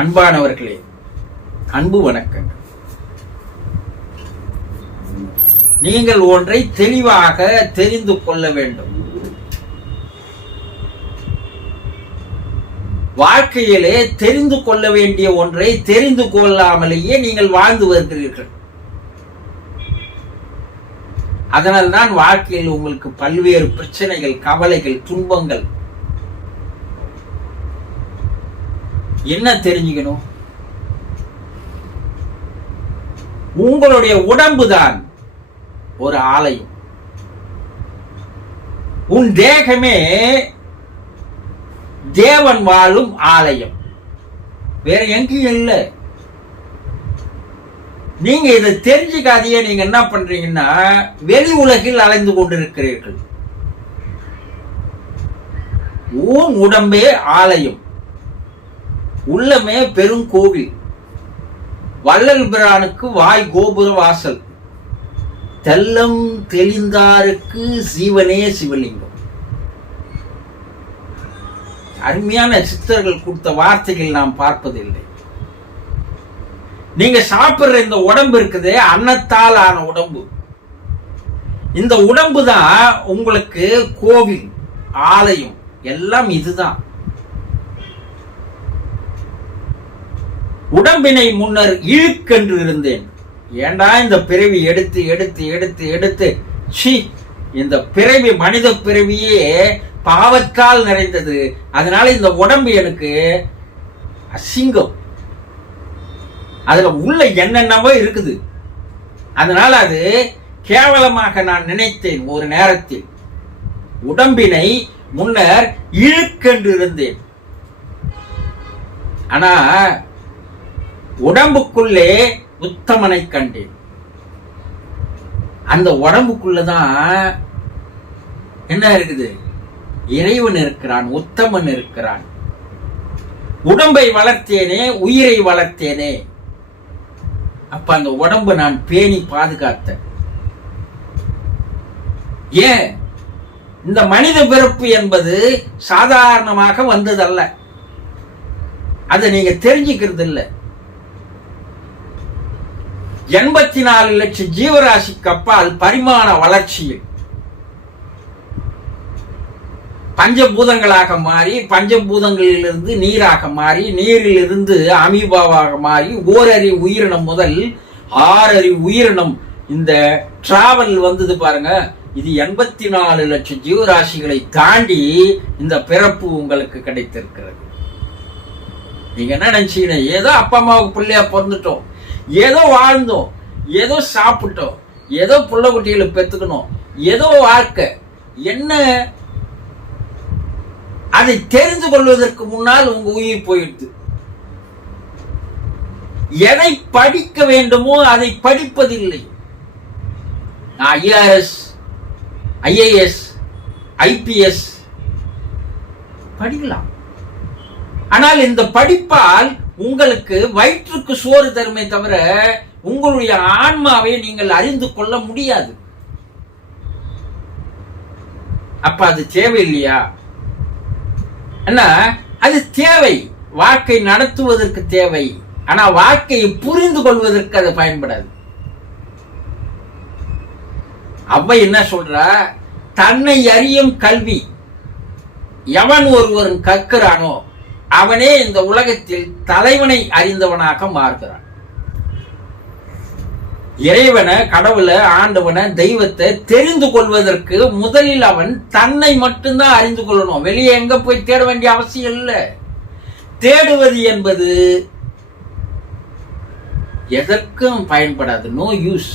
அன்பானவர்களே அன்பு வணக்கங்கள். நீங்கள் ஒன்றை தெளிவாக தெரிந்து கொள்ள வேண்டும். வாழ்க்கையிலே தெரிந்து கொள்ள வேண்டிய ஒன்றை தெரிந்து கொள்ளாமலேயே நீங்கள் வாழ்ந்து வருகிறீர்கள். அதனால்தான் வாழ்க்கையில் உங்களுக்கு பல்வேறு பிரச்சனைகள் கவலைகள் துன்பங்கள் என்ன தெரிஞ்சுக்கணும்? உங்களுடைய உடம்பு தான் ஒரு ஆலயம். உன் தேகமே தேவன் வாழும் ஆலயம். வேற எங்கேயும் இல்லை. நீங்க இதை தெரிஞ்சுக்காதையே நீங்க என்ன பண்றீங்கன்னா வெளி உலகில் அலைந்து கொண்டிருக்கிறீர்கள். உன் உடம்பே ஆலயம். உள்ளமே பெருங்கோவில் வள்ளல் பிரானுக்கு வாய் கோபுர வாசல். தெல்லம் தெளிந்தாருக்கு சீவனே சிவலிங்கம். அருமையான சித்தர்கள் கொடுத்த வார்த்தைகள் நாம் பார்ப்பதில்லை. நீங்க சாப்பிடுற இந்த உடம்பு இருக்குதே அன்னத்தால் ஆன உடம்பு. இந்த உடம்பு தான் உங்களுக்கு கோவில் ஆலயம். எல்லாம் இதுதான். உடம்பினை முன்னர் இழுக்கென்று இருந்தேன். ஏண்டா இந்த பிறவி எடுத்து எடுத்து எடுத்து எடுத்து? சி இந்த பிறவி மனித பிறவியே பாவத்தால் நிறைந்தது. அதனால இந்த உடம்பு எனக்கு அசிங்கம். அதுல உள்ள என்னென்னவோ இருக்குது. அதனால அது கேவலமாக நான் நினைத்தேன் ஒரு நேரத்தில். உடம்பினை முன்னர் இழுக்கென்று இருந்தேன். ஆனா உடம்புக்குள்ளே உத்தமனை கண்டேன். அந்த உடம்புக்குள்ளதான் என்ன இருக்குது? இறைவன் இருக்கிறான் உத்தமன் இருக்கிறான். உடம்பை வளர்த்தேனே உயிரை வளர்த்தேனே. அப்ப அந்த உடம்பு நான் பேணி பாதுகாத்தேன். ஏன்? இந்த மனித பிறப்பு என்பது சாதாரணமாக வந்ததல்ல. அதை நீங்க தெரிஞ்சுக்கிறது இல்லை எண்பத்தி நாலு லட்சம் ஜீவராசிக்கு அப்பால் பரிமாண வளர்ச்சியில். பஞ்சபூதங்களாக மாறி பஞ்சபூதங்களிலிருந்து நீராக மாறி நீரிலிருந்து அமீபாவாக மாறி ஓரறி உயிரினம் முதல் ஆறறி உயிரினம் இந்த டிராவல் வந்தது பாருங்க. இது எண்பத்தி நாலு லட்சம் ஜீவராசிகளை தாண்டி இந்த பிறப்பு உங்களுக்கு கிடைத்திருக்கிறது. நீங்க என்ன நினைச்சீங்கன்னா ஏதோ அப்பா அம்மாவுக்கு பிள்ளையா பிறந்துட்டோம். ஏதோ வாழ்ந்தோம் ஏதோ சாப்பிட்டோம் ஏதோ புள்ள குட்டிகளை பெத்துக்கணும் ஏதோ வாழ்க்கை. என்ன? அதை தெரிந்து கொள்வதற்கு முன்னால் உங்க உயிர் போயிடுது. எதை படிக்க வேண்டுமோ அதை படிப்பதில்லை. ஐஆர்எஸ் ஐஏஎஸ் ஐபிஎஸ் படிக்கலாம். ஆனால் இந்த படிப்பால் உங்களுக்கு வயிற்றுக்கு சோறு தருமே தவிர உங்களுடைய ஆன்மாவை நீங்கள் அறிந்து கொள்ள முடியாது. அப்ப அது தேவையில்லையா? என்ன? அது தேவை. வாழ்க்கை நடத்துவதற்கு தேவை. ஆனா வாழ்க்கையை புரிந்து கொள்வதற்கு அது பயன்படாது. அவ்வை என்ன சொல்ற? தன்னை அறியும் கல்வி. எவன் ஒருவன் கற்கிறானோ அவனே இந்த உலகத்தில் தலைவனை அறிந்தவனாக மாறுகிறான். இறைவனை கடவுளை ஆண்டவனை தெய்வத்தை தெரிந்து கொள்வதற்கு முதலில் அவன் தன்னை மட்டும்தான் அறிந்து கொள்ளணும். வெளியே எங்க போய் தேட வேண்டிய அவசியம் இல்லை. தேடுவது என்பது எதற்கும் பயன்படாது. நோ யூஸ்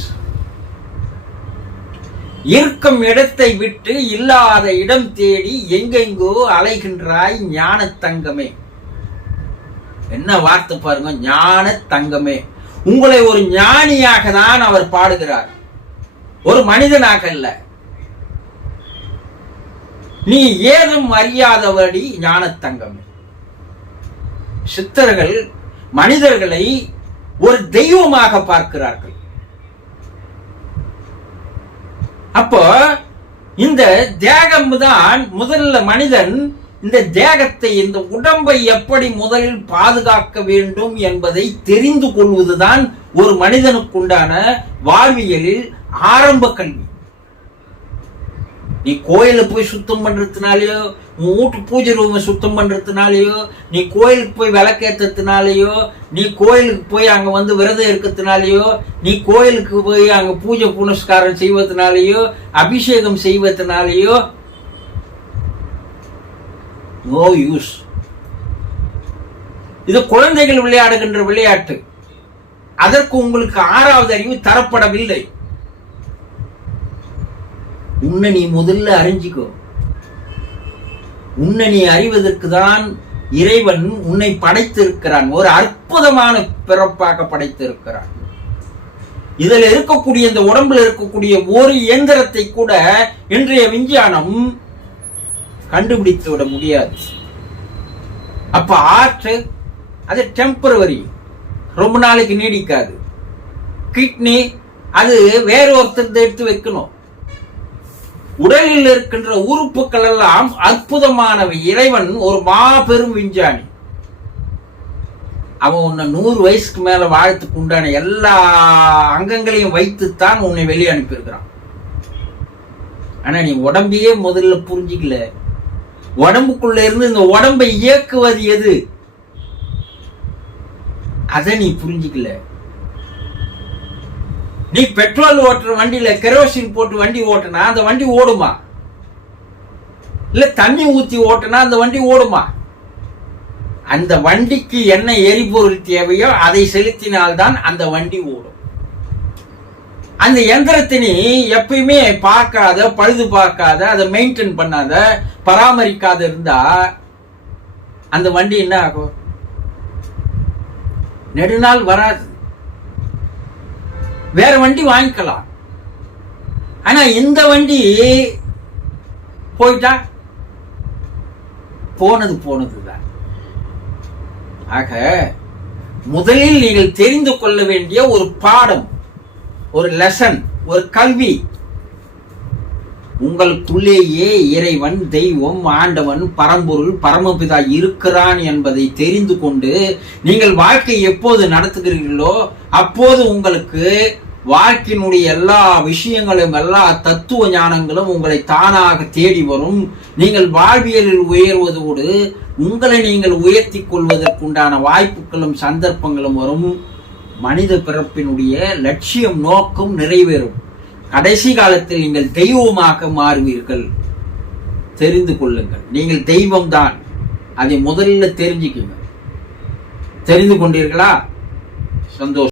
இருக்கும் இடத்தை விட்டு இல்லாத இடம் தேடி எங்கெங்கோ அலைகின்றாய் ஞான தங்கமே என்ன வார்த்தை பாருங்க? ஞான தங்கமே. உங்களை ஒரு ஞானியாக தான் அவர் பாடுகிறார். ஒரு மனிதனாக அல்ல. நீ ஏதும் அறியாதவடி ஞான தங்கமே. சித்தர்கள் மனிதர்களை ஒரு தெய்வமாக பார்க்கிறார்கள். அப்போ இந்த தேகம் தான் முதல்ல மனிதன் இந்த தேகத்தை இந்த உடம்பை எப்படி முதலில் பாதுகாக்க வேண்டும் என்பதை தெரிந்து கொள்வதுதான் ஒரு மனிதனுக்குண்டான வாழ்வியலில் ஆரம்ப கல்வி. நீ கோயில போய் சுத்தம் பண்றதுனாலயோ உன் வீட்டு பூஜை ரூமை சுத்தம் பண்றதுனாலயோ நீ கோயிலுக்கு போய் விளக்கேற்றதுனாலயோ நீ கோயிலுக்கு போய் அங்க வந்து விரதம் இருக்கிறதுனாலயோ நீ கோயிலுக்கு போய் அங்க பூஜை புனஸ்காரம் செய்வதனாலேயோ அபிஷேகம் செய்வதனாலேயோ நோ யூஸ் இது குழந்தைகள் விளையாடுகின்ற விளையாட்டு. அதற்கு உங்களுக்கு ஆறாவது அறிவு தரப்படவில்லை. உன்னை நீ முதல்ல அறிஞ்சிக்கோ. உன்னை நீ அறிவதற்கு தான் இறைவன் உன்னை படைத்திருக்கிறான். ஒரு அற்புதமான பிறப்பாக படைத்திருக்கிறான். இதுல இருக்கக்கூடிய இந்த உடம்புல இருக்கக்கூடிய ஒரு இயந்திரத்தை கூட இன்றைய விஞ்ஞானம் கண்டுபிடித்து விட முடியாது. அப்ப ஆர்ட் அது டெம்பரவரி ரொம்ப நாளைக்கு நீடிக்காது. கிட்னி அது வேற ஒருத்தர் எடுத்து வைக்கணும். உடலில் இருக்கின்ற உறுப்புகள் எல்லாம் அற்புதமானவை. இறைவன் ஒரு மாபெரும் விஞ்ஞானி. அவன் உன்னை நூறு வயசுக்கு மேல வாழ்த்துக்கு உண்டான எல்லா அங்கங்களையும் வைத்துத்தான் உன்னை வெளியே அனுப்பியிருக்கிறான். ஆனா நீ உடம்பையே முதல்ல புரிஞ்சிக்கல. உடம்புக்குள்ள இருந்து இந்த உடம்பை இயக்குவது எது? அதை நீ புரிஞ்சுக்கல. நீ பெட்ரோல் ஓட்டுற வண்டியில கெரோசின் போட்டு வண்டி ஓட்டுனா அந்த வண்டி ஓடுமா? இல்ல தண்ணி ஊத்தி ஓட்டுனா அந்த வண்டி ஓடுமா? அந்த வண்டிக்கு என்ன எரிபொருள் தேவையோ அதை செலுத்தினால்தான் அந்த வண்டி ஓடும். அந்த எந்திரத்தை நீ எப்பயுமே பார்க்காத பழுது பார்க்காத அதை மெயின்டைன் பண்ணாத பராமரிக்காத இருந்தா அந்த வண்டி என்ன ஆகும்? நெடுநாள் வராது. வேற வண்டி வாங்கிக்கலாம். ஆனா இந்த வண்டி போயிட்டா? போனது போனதுதான். ஆக முதலில் நீங்கள் தெரிந்து கொள்ள வேண்டிய ஒரு பாடம். ஒரு லெசன் ஒரு கல்வி. உங்களுக்குள்ளேயே இறைவன் தெய்வம் ஆண்டவன் பரம்பொருள் பரமபிதா இருக்கிறான் என்பதை தெரிந்து கொண்டு நீங்கள் வாழ்க்கை எப்போது நடத்துகிறீர்களோ அப்போது உங்களுக்கு வாழ்க்கையினுடைய எல்லா விஷயங்களும் எல்லா தத்துவ ஞானங்களும் உங்களை தானாக தேடி வரும். நீங்கள் வாழ்வியலில் உயர்வதோடு உங்களை நீங்கள் உயர்த்தி கொள்வதற்குண்டான வாய்ப்புகளும் சந்தர்ப்பங்களும் வரும். மனித பிறப்பினுடைய லட்சியம் நோக்கம் நிறைவேறும். கடைசி காலத்தில் நீங்கள் தெய்வமாக மாறுவீர்கள். தெரிந்து கொள்ளுங்கள். நீங்கள் தெய்வம் தான் அதை முதலில் தெரிஞ்சுக்குங்க. தெரிந்து கொண்டீர்களா? சந்தோஷம்.